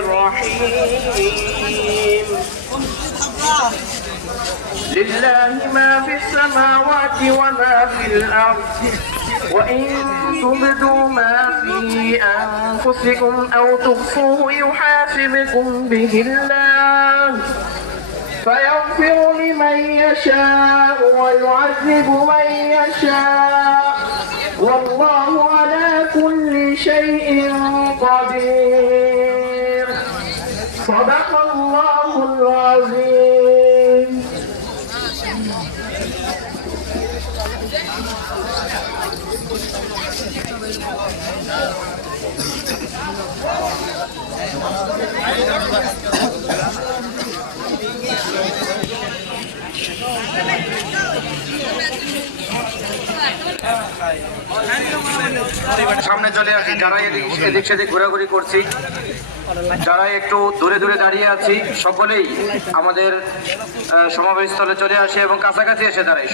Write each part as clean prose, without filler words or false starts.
الرحيم لله ما في السماوات وما في الأرض وإن تبدوا ما في أنفسكم أو تخفوه يحاسبكم به الله فيغفر لمن يشاء ويعذب من يشاء والله على كل شيء قدير صدق الله العظيم সামনে চলে আসি যারা এদিক সেদিক ঘোরাঘুরি করছি, যারা একটু দূরে দূরে দাঁড়িয়ে আছি সকলেই আমাদের সমাবেশ স্থলে চলে আসে এবং কাছাকাছি এসে দাঁড়ায়।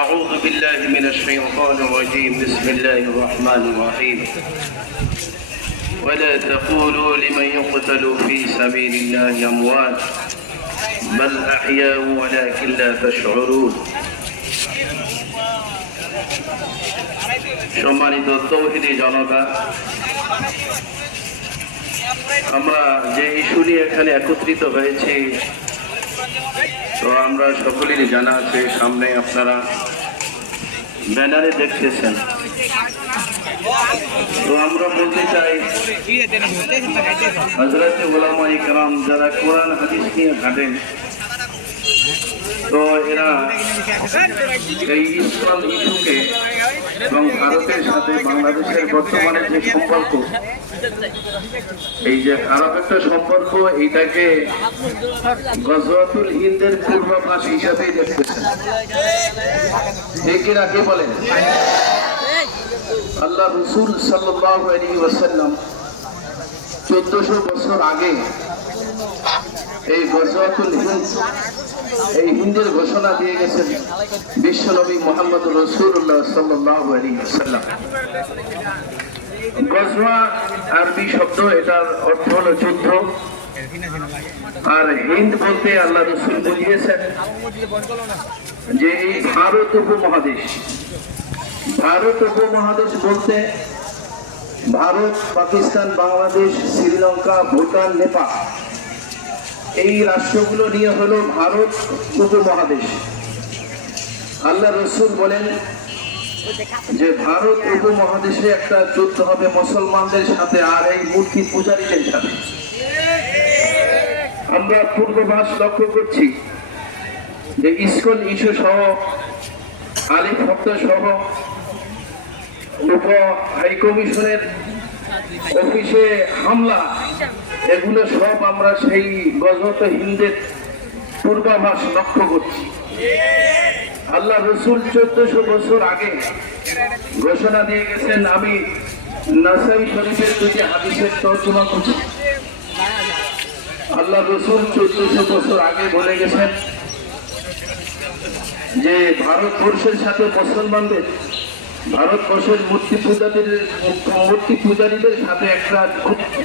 أعوذ بالله من الشيطان الرجيم بسم الله الرحمن الرحيم ولا تقولوا لمن يقتل في سبيل الله أموات بل أحياء ولكن لا تشعرون সম্মানিত তৌহিদি জনতা, আমরা যে ইস্যু নিয়ে এখানে একত্রিত হয়েছি তো আমরা সকলেরই জানা আছে, সামনে আপনারা ব্যানারে দেখতেছেন। তো আমরা বলতে চাই হযরতে উলামায়ে কেরাম যারা কোরআন হাদিস নিয়ে ঘাটেন, তো এরা এই ইসলাম ইস্যুকে এবং ভারতের সাথে বাংলাদেশের বর্তমানে যে সম্পর্ক, এই যে খারাপ একটা সম্পর্ক, এইটাকে গজওয়াতুল হিন্দের পূর্বাভাস হিসাবে দেখতেছেন। ঠিক কিনা কে বলেন? আল্লাহ রাসূল সাল্লাল্লাহু আলাইহি ওয়াসাল্লাম 1400 বছর আগে এই গজওয়াতুল হিন্দ, এই হিন্দের ঘোষণা দিয়ে গেছেন বিশ্বনবী মুহাম্মদ রাসূলুল্লাহ সাল্লাল্লাহু আলাইহি ওয়াসাল্লাম। গজওয়া আরবি শব্দ, এটার অর্থ হলো যুদ্ধ, আর হিন্দ বলতে আল্লাহ রাসূল বুঝিয়েছেন যে এই ভারত উপমহাদেশ। ভারত উপমহাদেশ বলতে ভারত, পাকিস্তান, বাংলাদেশ, শ্রীলঙ্কা, ভুটান, নেপাল, এই রাষ্ট্রগুলো নিয়ে হলো ভারত উপমহাদেশ। আল্লাহ রাসূল বলেন যে ভারত উপমহাদেশে একটা যুদ্ধ হবে মুসলমানদের সাথে আর এই মূর্তি পূজারীদের সাথে। আমরা পূর্বাভাস লক্ষ্য করছি যে ইসকন ইস্যু সহ, আলিফ হত্যা সহ, উপ হাইকমিশনের অফিসে হামলা, এগুলো সব আমরা সেই গজওয়াত হিন্দের পূর্বাভাস লক্ষ্য করছি। আল্লাহ রাসূল 1400 বছর আগে ঘোষণা দিয়ে গেছেন। আমি নাসাই শরীফের 2টি হাদিসের তর্জমা করছি। আল্লাহ রাসূল 1400 বছর আগে বলে গেছেন যে ভারতবর্ষের সাথে মুসলমানদের, ভারতবর্ষের মূর্তি পূজারীদের সাথে একটা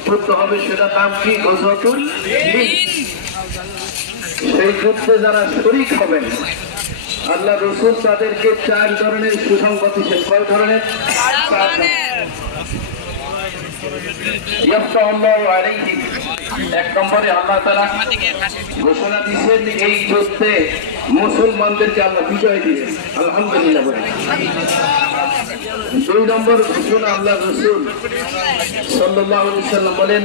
যুদ্ধ হবে, সেটা নাম কি? গজওয়াতুল হিন্দ। সেই যুদ্ধে যারা শরীক হবেন আল্লাহ রাসূল তাদেরকে 4 ধরনের সুসংবাদ দিয়েছেন। কয় ধরনের? 4 ধরনের। এক নম্বরে আল্লাহ তাআলা ঘোষণা দিয়েছেন এই যুদ্ধে মুসলমানদেরকে আল্লাহ বিজয় দিবেন, আলহামদুলিল্লাহ বলেন। 2 নম্বর ঘোষণা আল্লাহ রাসূল সাল্লাল্লাহু আলাইহি ওয়াসাল্লাম বলেন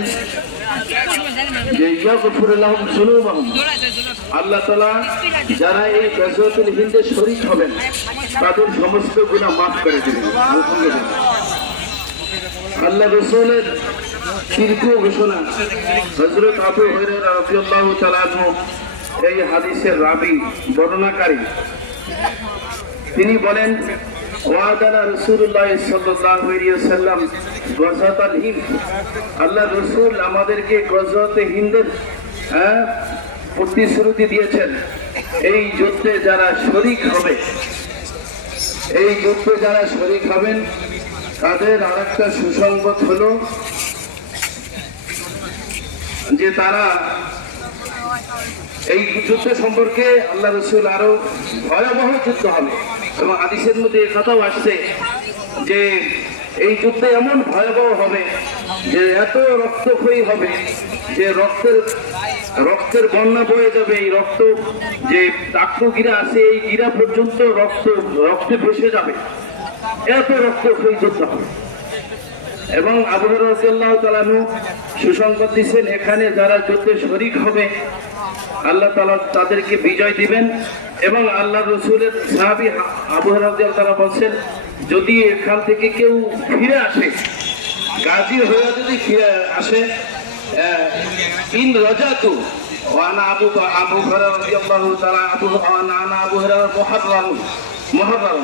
যে ইয়াগফিরু লাহুম যুনুবাহুম, আল্লাহ তাআলা যারা এই গজওয়াতুল হিন্দে শরীক হবেন তাদের সমস্ত গুনাহ মাফ করে দিবেন, আলহামদুলিল্লাহ। আল্লাহ রাসূলের তৃতীয় ঘোষণা, হযরত আবু হুরায়রা রাদিয়াল্লাহু তাআলা আনহু এই হাদিসের রাবী বর্ণনাকারী, তিনি বলেন ওয়াদানা রাসূলুল্লাহ সাল্লাল্লাহু আলাইহি ওয়াসাল্লাম গজওয়াতুল হিন্দ, আল্লাহ রাসূল আমাদেরকে গজওয়াতে হিন্দের প্রতিশ্রুতি দিয়েছেন এই যুদ্ধে যারা শরীক হবে, এই যুদ্ধে যারা শরীক হবেন তাদের আরেকটা সুসংবাদ হলো যে তারা এই যুদ্ধ সম্পর্কে আল্লাহ রসুল আরো ভয়াবহ যুদ্ধ হবে এবং হাদিসের মধ্যে এই কথাও আসছে যে এই যুদ্ধে এমন ভয়াবহ হবে যে এত রক্তক্ষয়ী হবে যে রক্তের বন্যা বয়ে যাবে। এই রক্ত যে টাকু গিরা আছে এই গিরা পর্যন্ত রক্তে ভেসে যাবে, এত রক্তক্ষয়ী যুদ্ধ হবে। এবং আবু হুরায়রা রাদিয়াল্লাহু তাআলা আনহু সুসংবাদ দিচ্ছেন এখানে যারা যুদ্ধে শরীক হবে আল্লাহ তাআলা তাদেরকে বিজয় দিবেন। এবং আল্লাহ রসুলের সাহাবী আবু হুরায়রা রাদিয়াল্লাহু তাআলা বলছেন যদি এখান থেকে কেউ ফিরে আসে, গাজী হয়ে যদি ফিরে আসে, ইন রাজাতু ওয়া আনা আবু হুরায়রা রাদিয়াল্লাহু তাআলা আবু হুরায়রা মুহাররাম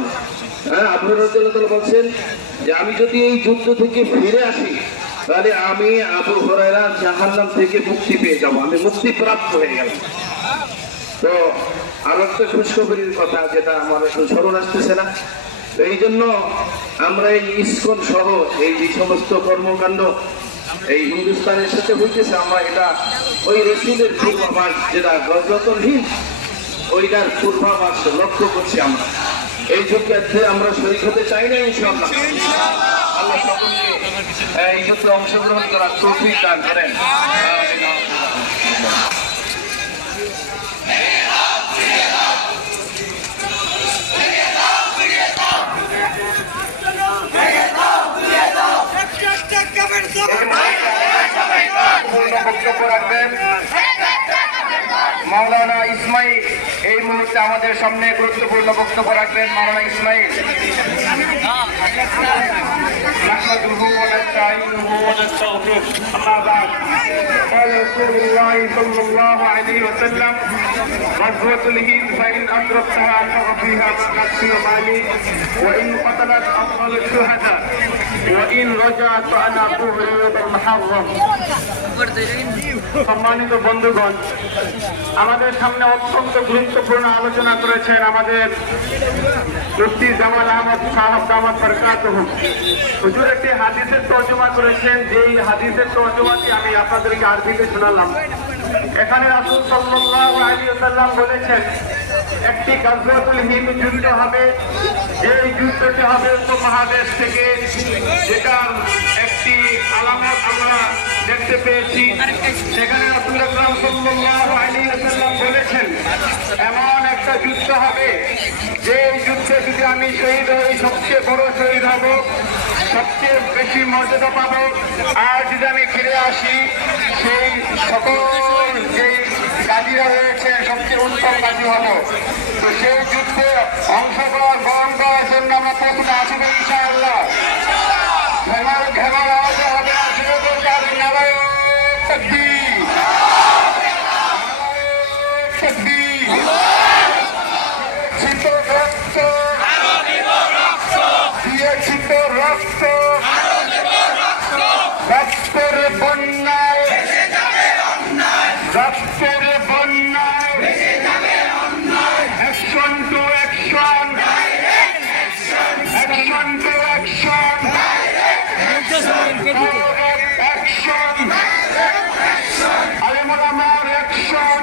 আবু হুরায়রা রাদিয়াল্লাহু তাআলা বলছেন যে আমি যদি এই যুদ্ধ থেকে ফিরে আসি তাহলে আমি আবু হুরায়রা জাহান্নাম থেকে মুক্তি পেয়ে যাব, আমি মুক্তি প্রাপ্ত হয়ে গেলাম। তো আর একটা খুশখবরির কথা যেটা আমার এখন স্মরণ আসতেছে না, এই জন্য আমরা এই ইসকন সহ এই যে সমস্ত কর্মকাণ্ড এই হিন্দুস্তানের সাথে হইতেছে, আমরা এটা ওই রসুলের পূর্বাভাস যেটা গজওয়াতুল হিন্দ ওইটার পূর্বাভাস লক্ষ্য করছি। আমরা এই যুদ্ধে আমরা শরীক হতে চাই না ইনশাআল্লাহ। আল্লাহ সকলকে এই যুদ্ধে অংশগ্রহণ করার তৌফিক দান করেন। বক্তব্য রাখবেন মাওলানা ইসমাইল। এই মুহূর্তে আমাদের সামনে গুরুত্বপূর্ণ বক্তব্য রাখবেন মাওলানা ইসমাইল। نحمده ونستعينه ونستغفره أما بعد قال رسول الله صلى الله عليه وسلم غزوة الهند فإن أدركتها فغفيها بالنفس ومالي وإن قتلت أفضل الشهداء وإن رجعت فأنا أبو هريرة المحرم। সম্মানিত বন্ধুগণ, আমাদের সামনে অত্যন্ত গুরুত্বপূর্ণ আলোচনা করেছেন আমাদের মুফতি জামাল আহমদ সাহেব দামাত বরকাতুহু। হুজুর একটি হাদিসের তর্জমা করেছেন, যেই হাদিসের তর্জমাটি আমি আপনাদেরকে আরবিতে শোনালাম। এখানে রাসূল সাল্লাল্লাহু আলাইহি ওয়াসাল্লাম বলেছেন একটি গাজওয়াতুল হিন্দ যুদ্ধ হবে, এই যুদ্ধটি হবে উপমহাদেশ থেকে, যেটার একটি আলামত আমরা দেখতে পেয়েছি। সেখানে রাসূল আকরাম সাল্লাল্লাহু আলাইহি ওয়াসাল্লাম বলেছেন এমন একটা যুদ্ধ হবে যে যুদ্ধে যদি আমি শহীদ হই সবচেয়ে বড় শহীদ হব, সবচেয়ে বেশি মর্যাদা পাবো। আর যদি আমি ফিরে আসি সেই সকল যে গাজীরা রয়েছে সবচেয়ে উত্তম গাজী হব। তো সেই যুদ্ধে অংশগ্রহণ গ্রহণ করার জন্য আমরা প্রস্তুত আছি ইনশাআল্লাহ। ঘেমার আওয়াজ হবে না, শুরু করতে হবে নারায়ণ তাকবীর, তাকবীর। চিত রক্ত দিয়েছি তো রক্ত, রক্তের বন্যায়, রক্তের বন্যায়, action to action, action to action, action, আলেমুল আমার অ্যাকশন,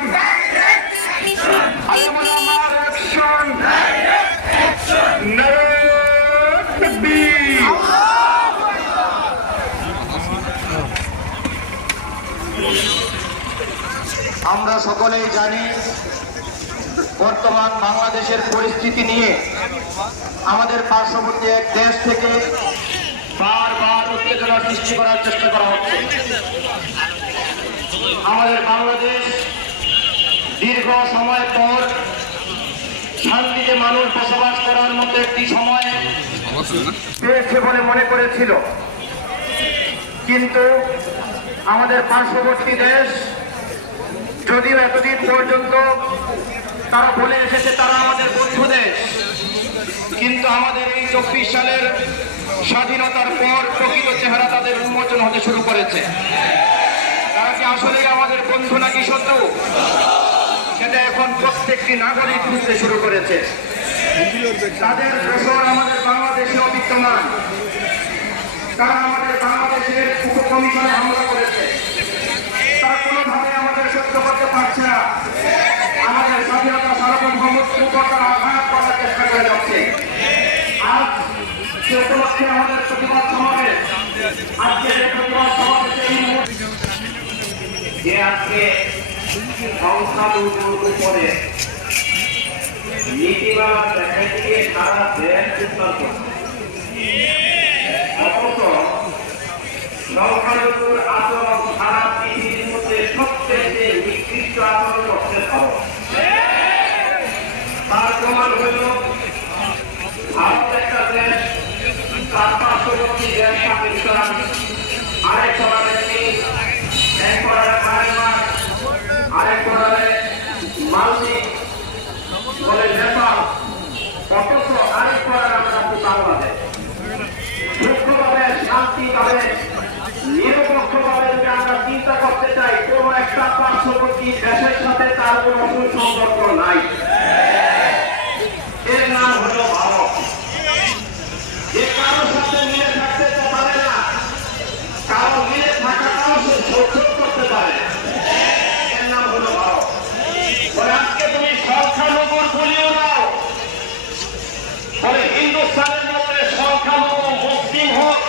আলেমুল আমার অ্যাকশন, নারায়ণ তাকবীর। আমরা সকলেই জানি বর্তমান বাংলাদেশের পরিস্থিতি নিয়ে আমাদের পার্শ্ববর্তী এক দেশ থেকে বারবার উত্তেজনা সৃষ্টি করার চেষ্টা করা হচ্ছে। আমাদের বাংলাদেশ দীর্ঘ সময় পর শান্তিতে মানুষ বসবাস করার মতো একটি সময় পেয়েছে বলে মনে করেছিল, কিন্তু আমাদের পার্শ্ববর্তী দেশ যদিও এতদিন পর্যন্ত তারা বলে এসেছে তারা আমাদের বন্ধু দেশ, কিন্তু আমাদের এই 24 সালের স্বাধীনতার পর প্রকৃত চেহারা তাদের উন্মোচন হতে শুরু করেছে। তারা কি আসলে আমাদের বন্ধু নাকি শত্রু, সেটা এখন প্রত্যেকটি নাগরিক বুঝতে শুরু করেছে। তাদের দোসর আমাদের বাংলাদেশে বিদ্যমান, তারা আমাদের বাংলাদেশের উপকমিশনে হামলা করেছে। তারা কোনোভাবে আমাদের সহ্য করতে পারছে না। আমাদের স্বাধীনতা সার্বভৌমত্ব তারা আঘাত করার চেষ্টা করে যাচ্ছে। আজ সে উপলক্ষে আমাদের প্রতিবাদ সমাবেশ, আজকে যে প্রতিবাদ সমাবেশে যে আজকে সংখ্যালঘুর উপরে নীতিমালা দেখাইতে গিয়ে সারা দেশ চিন্তা করছে। অথচ সংখ্যালঘুর আচরণ সারা পৃথিবীর মধ্যে সবচেয়ে নিকৃষ্ট আচরণ করতে পারো। তার প্রমাণ হইল ভারত একটা দেশ, তার পার্শ্ববর্তী দেশ পাকিস্তান, আরেক করারে চীন, এক করারে মায়ানমার, আরেক করারে মালদ্বীপ বলে নেপাল, অথচ আরেক করারে আমরা বাংলাদেশ। সুস্থভাবে শান্তিভাবে নিরপেক্ষভাবে যদি আমরা চিন্তা করতে চাই, কোন একটা পার্শ্ববর্তী দেশের সাথে তার কোন সুসম্পর্ক নাই। এর নাম হল ভারত। যে কারোর সাথে মিলে থাকতে তো পারে না, কারো মিলে থাকাটাও সে সহ্য করতে পারে। এর নাম হল ভারত। আজকে তুমি সংখ্যালঘুর বলিও নাও, বলে হিন্দুস্তানের মধ্যে সংখ্যালঘু মুসলিম হোক,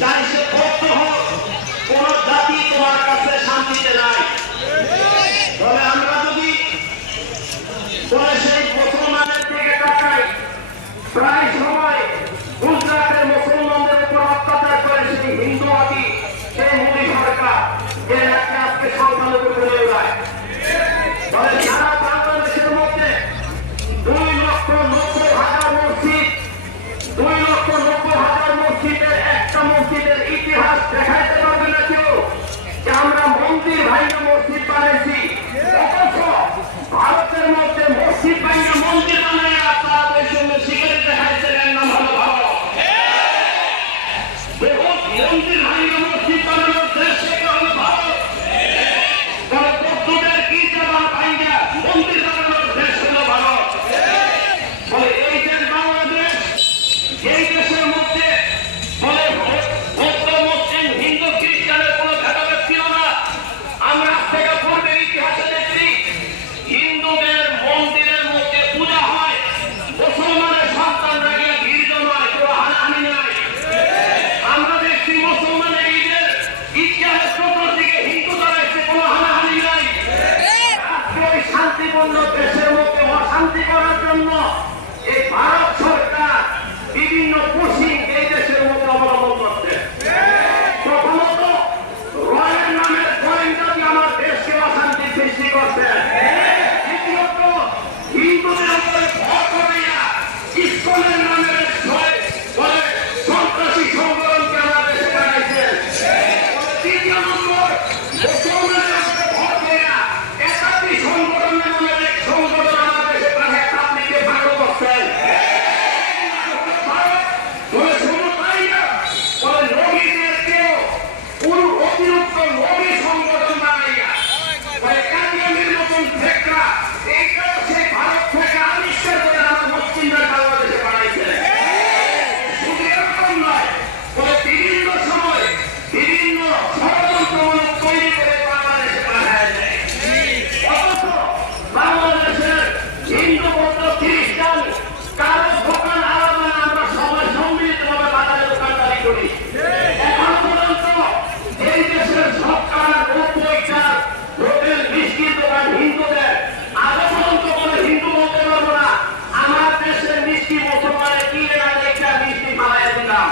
চাই সে বৌদ্ধ হোক, কোন জাতি তোমার কাছে শান্তিতে নাই। তবে আমরা যদি বলে সেই মুসলমানের দিকে তাকাই, প্রায় সময় গুজরাটের মুসলমানদের উপর অত্যাচার করে সেই হিন্দুবাদী সেই মোদী সরকার, যে আজকে সংখ্যালঘু বলে যায়। তবে সারা বাংলাদেশের মধ্যে 2,90,000 মসজিদ, 2,90,000 মসজিদের একটা মসজিদের ইতিহাস দেখাইতে পারবে না কেউ যে আমরা মন্দির ভাইনা মসজিদ বানাইছি। অথচ ভারতের মধ্যে মসজিদ ভাইনা মন্দির বানাই আপনাদের সঙ্গে স্বীকারি দেখাইছে। এর নাম হলো ভারত। বহুত মন্দির ভাইনা মসজিদ বানানোর দেশ সেটা হলো ভারত। তবে বৌদ্ধদের কি দেওয়া ভাইনা মন্দির বানানোর দেশ হলো ভারত। বলে এই দেশ বাংলাদেশ, এই দেশের মধ্যে বলে বৌদ্ধ মুসলিম হিন্দু খ্রিস্টানের কোন ভেদাভেদ ছিল না। আমরা থেকে পূর্বের ইতিহাসে দেখছি হিন্দুদের মন্দিরের মধ্যে পূজা হয়, মুসলমানের সন্তানরা গিয়ে ভিড় জমায়, কোনো হানাহানি নাই। আমরা দেখছি মুসলমানের ঈদের ঈদগাহের চতুর্দিকে হিন্দু দাঁড়াইছে, কোনো হানাহানি নাই। আজকে ওই শান্তিপূর্ণ দেশের মধ্যে অশান্তি করার জন্য এই ভারত সরকার বিভিন্ন পুশিং এই দেশের মধ্যে অবলম্বন করছে। প্রথমত রয়ের নামের গোয়েন্দা দিয়ে আমার দেশকে অশান্তি সৃষ্টি করছে। দ্বিতীয়ত হিন্দুদের উপরে ভর করিয়া ইসকনের নামের বলে সন্ত্রাসী সংগঠনকে আমার দেশে বানাইছে। তৃতীয় নম্বর মুসলমানের উপরে ভর করিয়া একাত্তি সংগঠনের নামের এক সংগঠন আমার দেশে প্রায় তাবলীগে ভালো করছেন। অতিরিক্ত নবী সংগঠন বানাইয়া কাদিয়ানির মতন ফেকরা এইটাও সেই ভারত থেকে আবিষ্কার করে আমার মুসলিমরা বাংলাদেশে বানাইছে। শুধু এরকম নয়, বলে বিভিন্ন সময় বিভিন্ন ষড়যন্ত্রমূলক তৈরি করে বাংলাদেশে পাঠায় যায়। অথচ বাংলাদেশের হিন্দু বৌদ্ধ খ্রিস্টান কারো দোকান আলাদা না, আমরা সবাই সম্মিলিতভাবে বাজারে দোকানদারি করি। এখন পর্যন্ত এই দেশের সরকার 90টা হোটেল মিষ্টির দোকান হিন্দুদের, আজও পর্যন্ত কোনো হিন্দু বলতে পারবো না আমার দেশের মিষ্টি মুসলমানের কিনে না একটা মিষ্টি মারাইয়া দিলাম।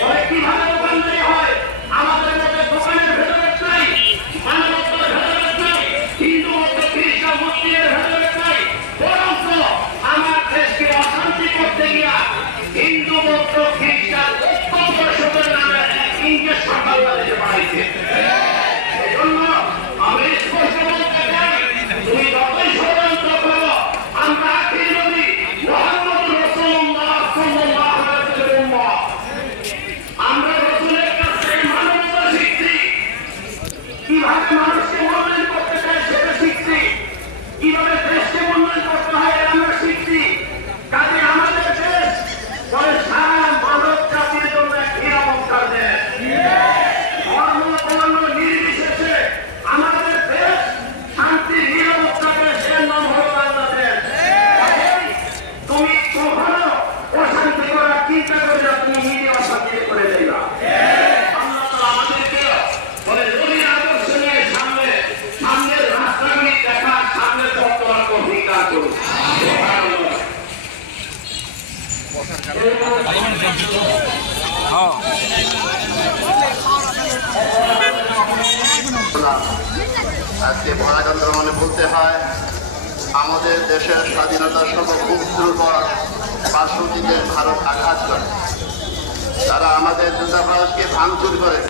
তবে কিভাবে দোকানদারি হয়? আমাদের মধ্যে দোকানের ভেতরে চাই, মানবতার ভেতরে চাই, হিন্দু মধ্যে খ্রিস্টান মুসলিমের ভেতরে চাই। বরঞ্চ আমার দেশকে অশান্তি করতে গিয়া হিন্দু মধ্য খ্রিস্টান ঐক্য পরিষদের নামে ইংরেজ সরকার বাড়িতে বাড়াইছে। এই জন্য আমি স্পষ্ট বলতে চাই, তুমি যতই ষড়যন্ত্র করো, আমরা আখির নবী মুহাম্মদ রাসূলুল্লাহ সাল্লাল্লাহু আলাইহি ওয়াসাল্লাম, আমরা রাসূলের কাছ থেকে মানবতা শিখছি, কিভাবে মানুষকে মূল্যায়ন করতে চায় সেটা শিখছি, কিভাবে দেশকে মূল্যায়ন করতে হয় আমরা শিখছি। কাজে আমাদের দেশ বলে সারা মানব জাতির জন্য তুমি নিজে অশান্তি করে দেবা। আল্লাহ তাআলা আমাদেরকে বলে নবীর আদর্শ নিয়ে সামনের রাস্তাগুলি দেখা, সামনে চলার তৌফিক দান করুন। সুবহানাল্লাহ। আজকে ভয়ানন্দ মনে বলতে হয় আমাদের দেশের স্বাধীনতার সময় খুব দুর্বল পার্শ্বদিকে ভারত আঘাত করে, তারা আমাদের দূতাবাসকে ভাঙচুর করে।